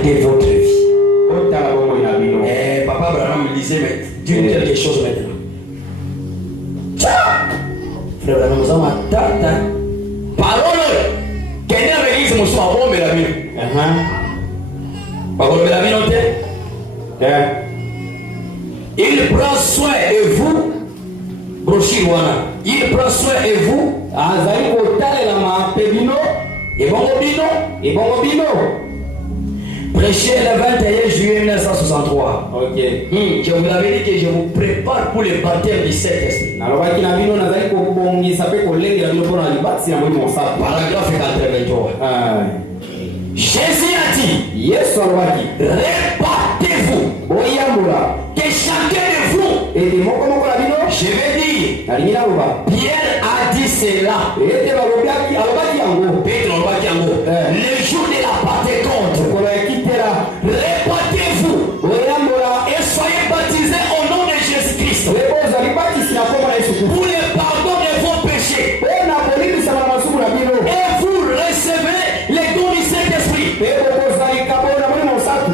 regardez votre vie. Papa Abraham me disait, mais dis-nous quelque chose maintenant. Frère Abraham, nous avons parole. Quelqu'un me dit, c'est mon soir, bon, mais la vie. Parole, mais la vie, non, il prend soin de vous. Brochiwana. Il prend soin de vous. Azaï Kotale la ma pebino. Et bon bino. Prêché le 21 juillet 1963. Ok. Je vous l'avais dit que je vous prépare pour le baptême du Saint-Esprit. Paragraphe 83. Jésus a dit, répandez-vous. Que chacun de vous, je vais dire, Pierre a dit cela. Pedro le jour de la Pentecôte, répandez-vous et soyez baptisés au nom de Jésus-Christ pour le pardon de vos péchés. Et vous recevrez les dons du Saint-Esprit.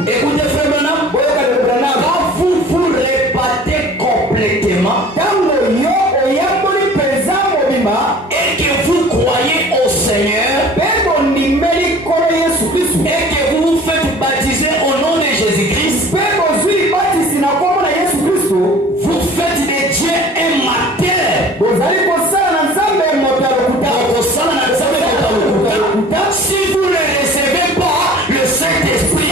Écoutez, frère Branham, quand vous vous répandez complètement et que vous croyez au Seigneur et que vous vous faites baptiser au nom de Jésus-Christ, vous faites de Dieu un matin. Si vous ne recevez pas le Saint-Esprit,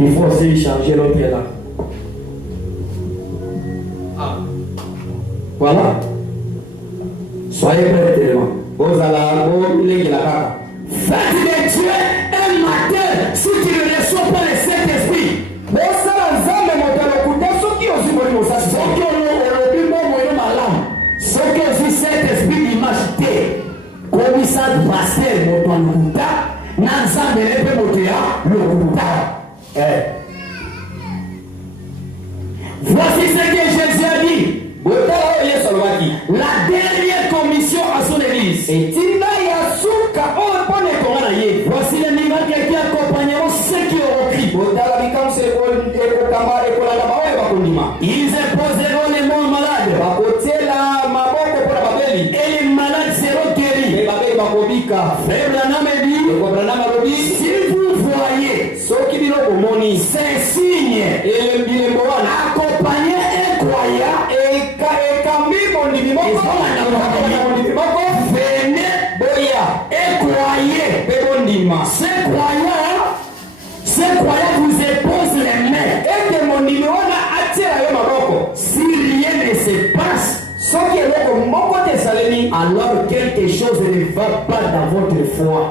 il faut aussi changer l'autre là. Voilà. Soyez prêts tellement. Faites de Dieu un matin si tu ne reçois pas le Saint-Esprit. Ce que je Saint-Esprit imagité, comme ça passer mon locuta, n'ensemble les peu motéa, locuta. Voici ce que Jésus a dit. La dernière commission à son église. Voici les miracles qui accompagneront ceux qui auront crié. Ils imposeront les morts malades. Et les malades seront guéris. Frère Branham dit, si vous voyez ces signes accompagnez un croyant venez et croyez. Ces croyants vous éposent les mains. Si rien ne se passe, alors quelque chose ne va pas dans votre foi.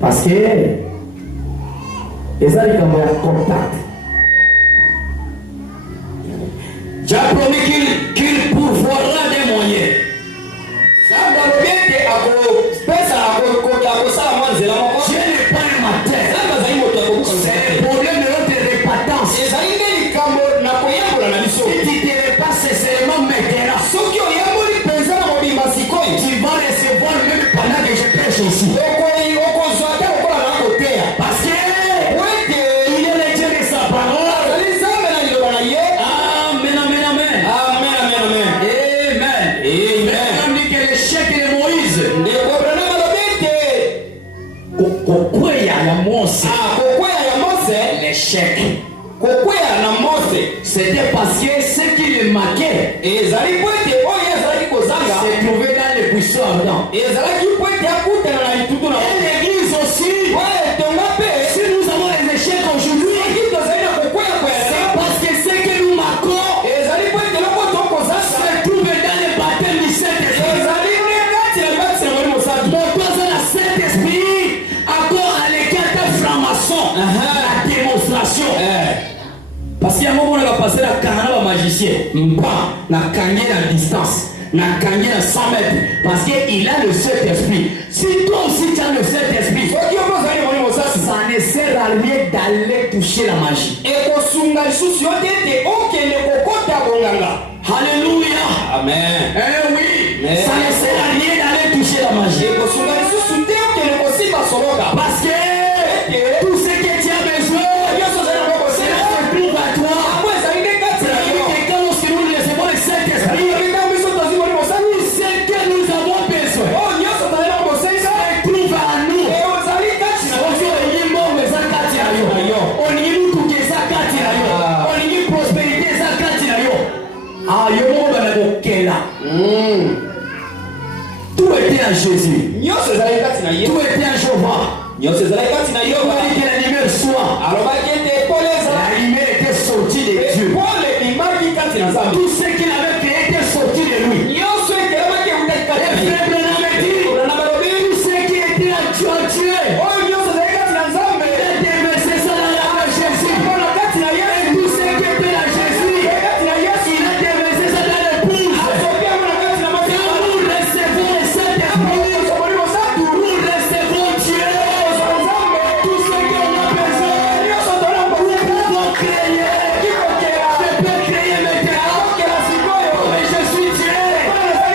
Parce que les gens ont un contact. J'ai promis qu'il pourvoira des moyens. Je n'ai pas un matin. C'est le problème de notre répatance. Si tu ne repasses seulement maintenant, tu vas recevoir même pendant que je prêche ici. Parce que il est le Dieu de sa parole. Amen, amen, amen. Amen, amen, amen. Amen. Amen. On dit que l'échec de Moïse. L'échec. C'était parce que ce qui le manquait se trouvait dans le connexion ardente. Et l'église aussi, si nous avons des échecs aujourd'hui, c'est parce que ce que nous marquons se trouve dans le baptême du Saint-Esprit. Saint-Esprit, encore à l'écart d'un franc-maçon, la démonstration. Parce qu'il y a un moment où on va passer la carrière au magicien. La carrière à distance. La carrière à 100 mètres. Parce qu'il a le Saint-Esprit. Si toi aussi tu as le Saint-Esprit, ça ne sert à rien d'aller toucher la magie. Alléluia. Amen. Oui. Ça ne sert à rien d'aller toucher la magie. Parce que tout ce que tu as besoin, c'est la trouve à toi. C'est-à-dire que quand nous recevons le Saint-Esprit, ce que nous avons besoin, se trouve à nous. On y tout que ça on y prospérité ça ah yo mo ba ko kela. Tout était en Jésus. Tout était en Jéhovah. La lumière soit. La lumière était sortie de Dieu. Tout ce qu'il avait créé était sorti de lui. Et frère Branham dit, tout ce qui était en Dieu, il a déversé ça dans la main de Jésus. Et tout ce qui était en Jésus, il a déversé ça dans l'épouse. Quand nous recevons le Saint-Esprit, nous recevons Dieu. Tout ce qu'on a besoin, nous pouvons créer. Je peux créer maintenant. Mais je suis Dieu.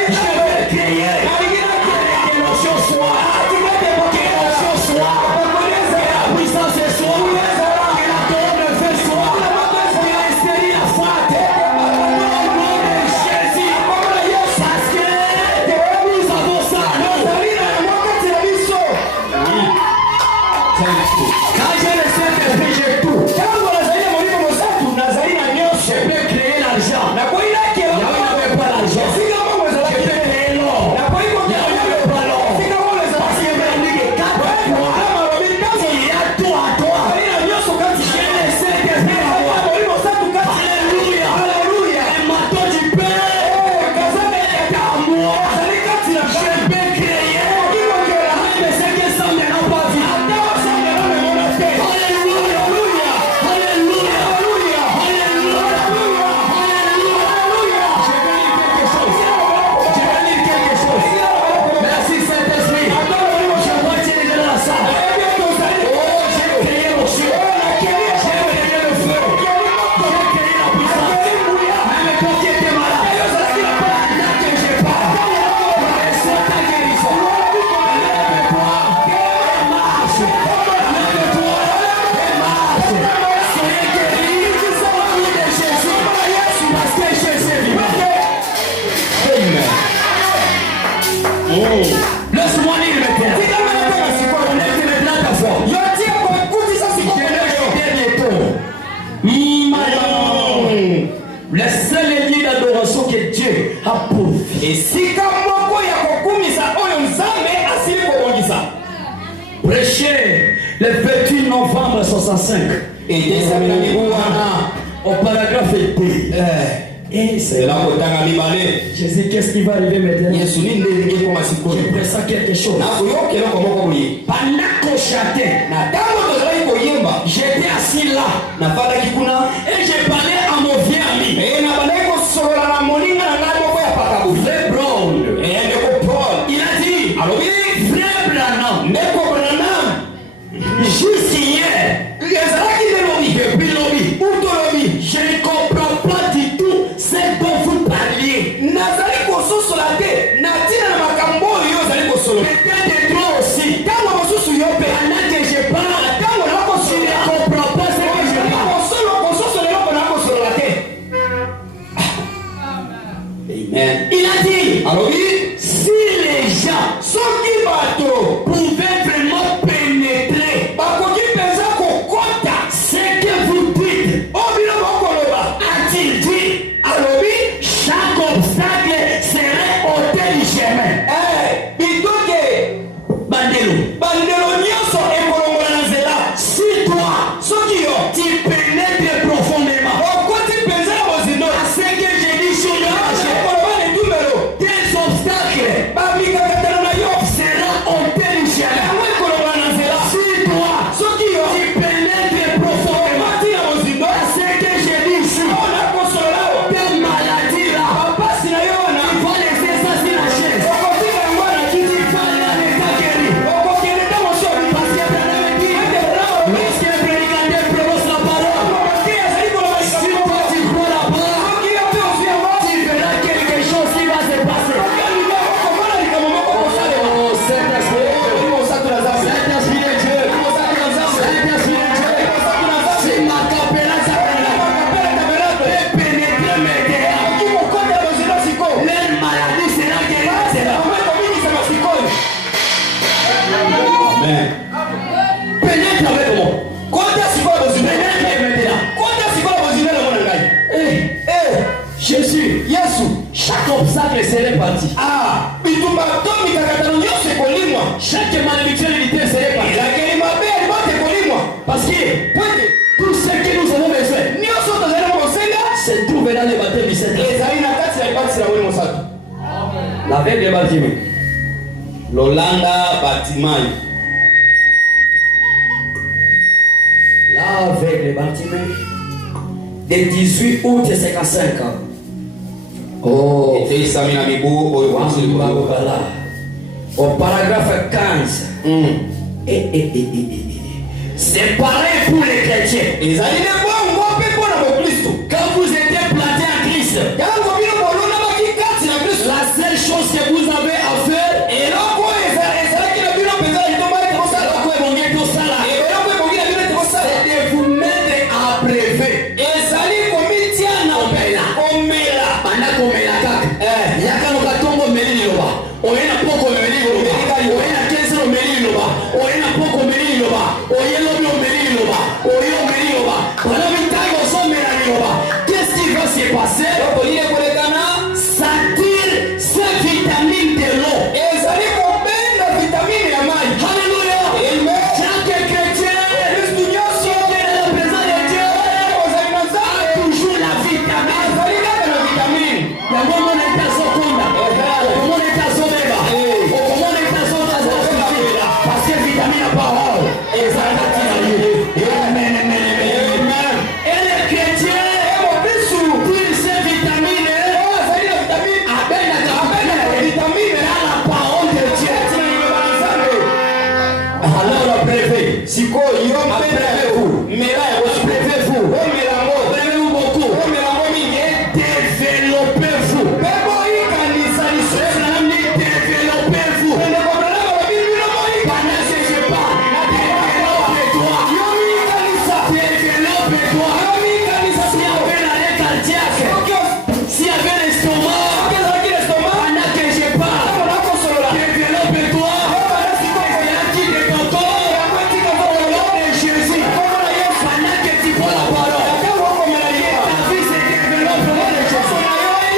Je peux créer. Que la chose soit. Que la chose soit. Que la puissance soit. Que la colonne de feu soit. Que la stérile la faute. Au nom de Jésus. Parce que nous avons ça. Quand j'ai le Saint-Esprit, j'ai tout. Je peux créer l'argent. Là où il n'y avait pas l'argent. Je peux créer l'or. Là où il n'y avait pas l'or. Parce que me dit que quand toi, il y a tout à toi. J'ai le Saint-Esprit à moi. Alléluia. Un marteau du Père est à moi. Je peux créer. Mais c'est que ça ne l'a pas vu. Alléluia. Alléluia. Je vais lire quelque chose. Merci Saint-Esprit. Je vois que tu es dans la salle. J'ai créé le ciel. J'ai créé le feu. J'ai créé la puissance. Même quand tu étais malade, pendant que je parle, reçois ta guérison. Lève-toi et marche. Lève-toi et marche. Soyez guéris au nom de Jésus. Parce que Jésus est vivant. Amen. Laisse-moi lire maintenant. Connecte maintenant ta foi. Je vais chanter bientôt. Le seul lieu d'adoration que Dieu a pourvu. Prêché le 28 novembre 65. Au paragraphe B. Et c'est là où Jésus, qu'est-ce qui va arriver maintenant? Je pressens quelque chose. Pendant qu'on chantait, j'étais assis là. Et j'ai parlé à mon vieux ami. Frère Brown. Il a dit, frère Branham, juste hier, depuis l'objet, je ne comprends pas du tout ce dont vous parliez. Peut-être de toi aussi. Pendant que je parle, je ne comprends pas ce que je parle. parti. Ah, chaque malédiction héréditaire serait parti. Parce que tout ce que nous avons besoin se trouve dans le baptême du Saint-Esprit. L'aveugle est bâtiment. L'Olanda bâtiment. L'aveugle bâtiment. De 18 août 55 ans. Oh, au paragraphe 15. C'est pareil pour les chrétiens. Quand vous êtes planté en Christ, la seule chose que vous avez à faire, c'est de vous mettre à brevet. Qu'est-ce qui va se passer? Ça tire ces vitamines de l'eau. Alléluia. Chaque chrétien qui est dans la présence de Dieu a toujours la vitamine. Parce que vitamine la parole. Amen. Et les chrétiens tirent ces vitamines dans la parole de Dieu. Alors brevez. Brevez-vous beaucoup. Développez-vous. Développez-vous. Pendant que je parle, développe-toi. S'il y avait l'arrêt cardiaque, s'il y avait l'estomac, pendant que je parle, développe-toi. L'énergie de ton corps, au nom de Jésus. Pendant que tu vois la parole, ta vie se développe au nom de Jésus.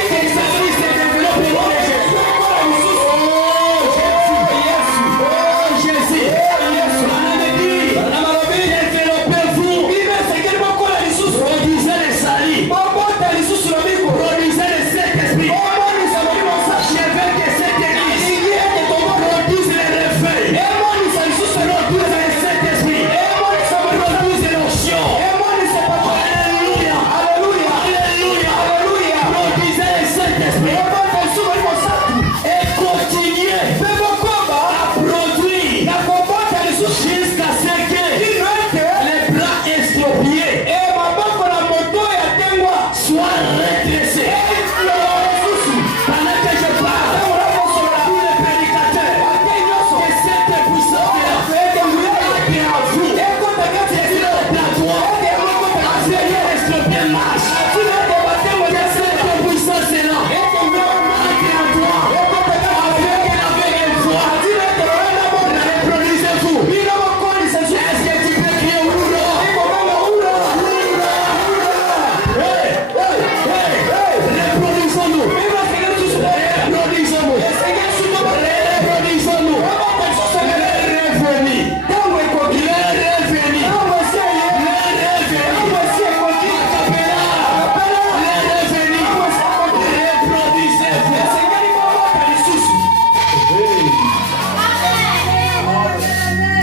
Tes amis se développent au nom de Jésus. Jésus. Développez-vous. Produisez le salut. Produisez le Saint-Esprit. Je veux que cette église produise les réveils. Produise le Saint-Esprit. Produise l'onction. Alléluia. Produisez le Saint-Esprit. Et continuez à produire jusqu'à ce que les bras expropriés soient redressés. Pendant que je parle, tous les prédicateurs, que cette puissance-là est en vous. C'est sur le plateau. Avec l'exproprié marche. Que cette puissance-là entre en toi. Avec une foi. Reproduisez-vous. Est-ce que tu peux crier Oura? Reproduisons-nous. Reproduisons-nous. Reproduisons-nous.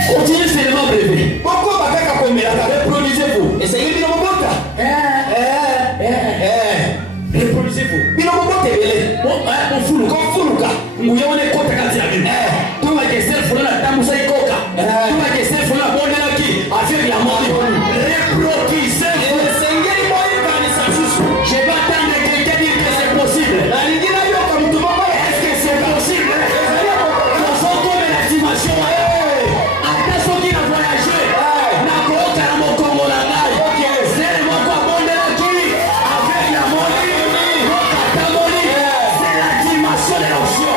Continuez seulement bébé. Reproduisez-vous. Reproduisez-vous. Mfuluka. Uyaone kote kazi ya Mungu. Tuma kesel fulana tamu sai koka. Tuma kesel fulana bonde laki. Avec la mort. Reproduisez-vous. Je vais attendre quelqu'un dire que c'est possible. Est-ce que c'est possible? Nous sommes comme la dimension. Attention qui a voyagé. Na koka na mokongo la ngai. C'est moi quoi bonde laki. Avec la mort. C'est la dimension de l'onction.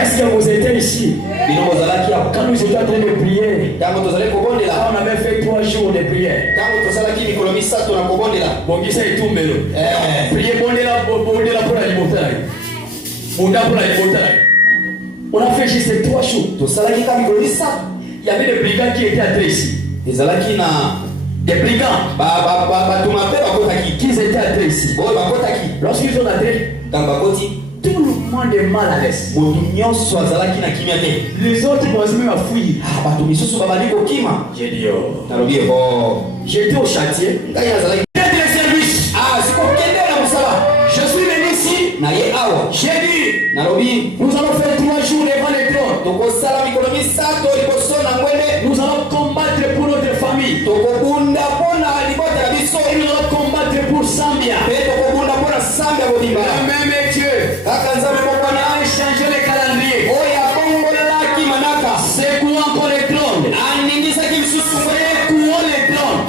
Est-ce que vous étiez ici? Quand nous étions en train de prier, on avait fait 3 jours de prière. Bon, qui s'est tombé là? Priez pour la liberté. On a fait juste 3 jours. Il y avait des brigands qui étaient entrés ici. Des brigands qui étaient entrés ici. Lorsqu'ils sont entrés, tout le monde est mal à l'aise. Les autres vont même à fouiller. J'ai dit, j'étais au chantier. Je suis venu ici. J'ai dit, nous allons faire 3 jours devant les trônes. Nous allons combattre pour notre famille. Et nous allons combattre pour Zambia. Le même Dieu a échangé les calendriers. C'est quoi encore les trônes? C'est quoi les trônes?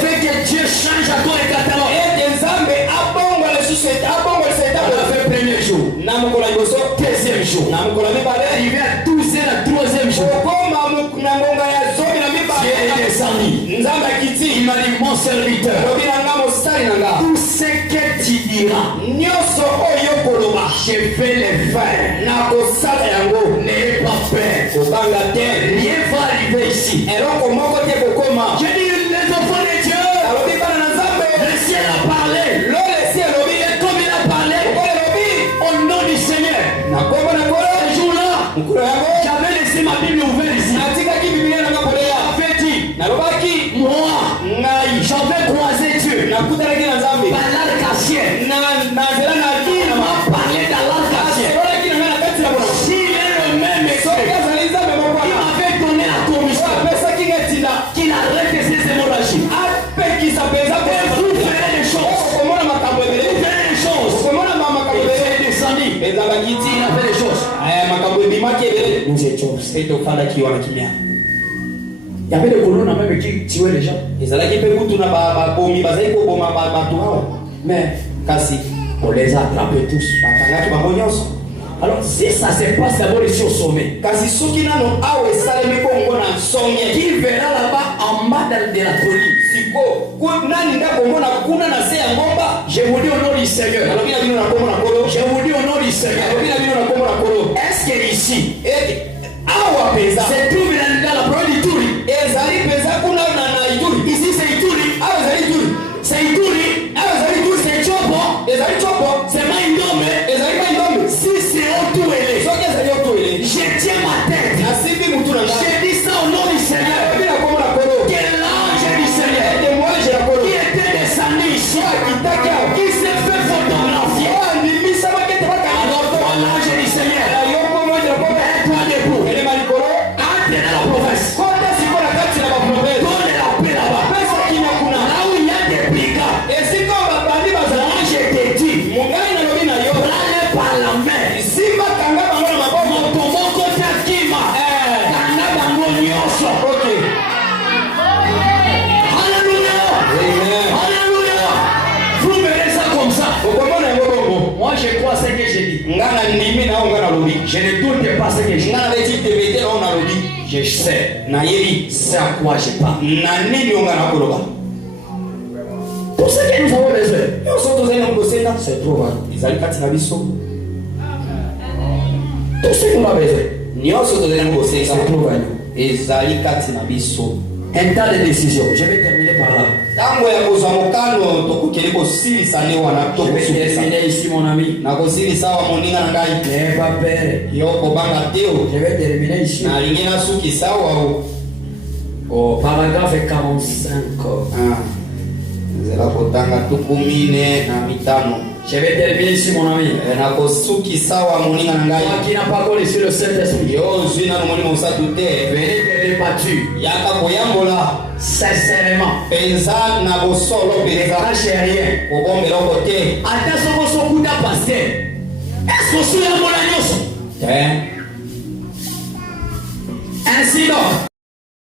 Fait que Dieu change encore les catalogues. On a fait premier jour, deuxième jour, arrivé à 12h, la 3e jour. Dieu est descendu. Il m'a dit, mon serviteur, tout ce que tu diras, je vais le faire. N'ayez pas peur. Rien va arriver ici. J'ai dit, les enfants de Dieu, le ciel a parlé. Et comme il a parlé, au nom du Seigneur, ce jour-là, j'avais laissé ma Bible ouverte ici. J'avais dit, moi, j'avais croisé Dieu par l'arc-en-ciel. Il m'a parlé dans l'arc-en-ciel. S'il est le même Dieu, il m'avait donné la commission qu'il arrête ces hémorragies. Et vous ferez des choses. Vous ferez des choses. Il est descendu. Il a fait des choses. Nous étions. Il y avait des colons même qui tuaient les gens. Mais on les a attrapés tous. Alors si ça se passe d'abord ici au sommet, qui verra là-bas en bas de la colline? Je vous dis au nom du Seigneur. Je vous dis au nom du Seigneur. Est-ce que ici c'est tout dans la parole d'Ituri? Ici c'est Ituri. C'est Ituri. C'est Chopo. C'est Maïndome. Si c'est Otouélé, je tiens ma tête. Je dis ça au nom du Seigneur. Que l'ange du Seigneur qui était descendu ici, qui s'est fait photographier. Alors toi l'ange du Seigneur, mets-toi debout. Entre dans la province. Donne la paix là-bas. Là où il y a des brigands, l'ange te dit, prends-les par la main. Motomoko takima. Kanda bango nyonso. Alléluia. Vous verrez ça comme ça. Moi je crois ce que j'ai dit. Je ne doute pas ce que j'ai dit. Je sais. C'est à quoi je parle. Tout ce que nous avons besoin, c'est trop vague. Tout ce que nous avons besoin, c'est trop vague. Un tas de décisions. Je vais terminer par là. Je vais terminer ici, mon ami. N'aie pas peur. Je vais terminer ici. Au paragraphe 45. Je vais terminer ici, mon ami. Toi qui n'as pas connu sur le Saint-Esprit, venez te débattu sincèrement. Ne cachez rien. Attends son coup d'un pasteur. Est-ce que c'est un bon agneau? Ainsi donc,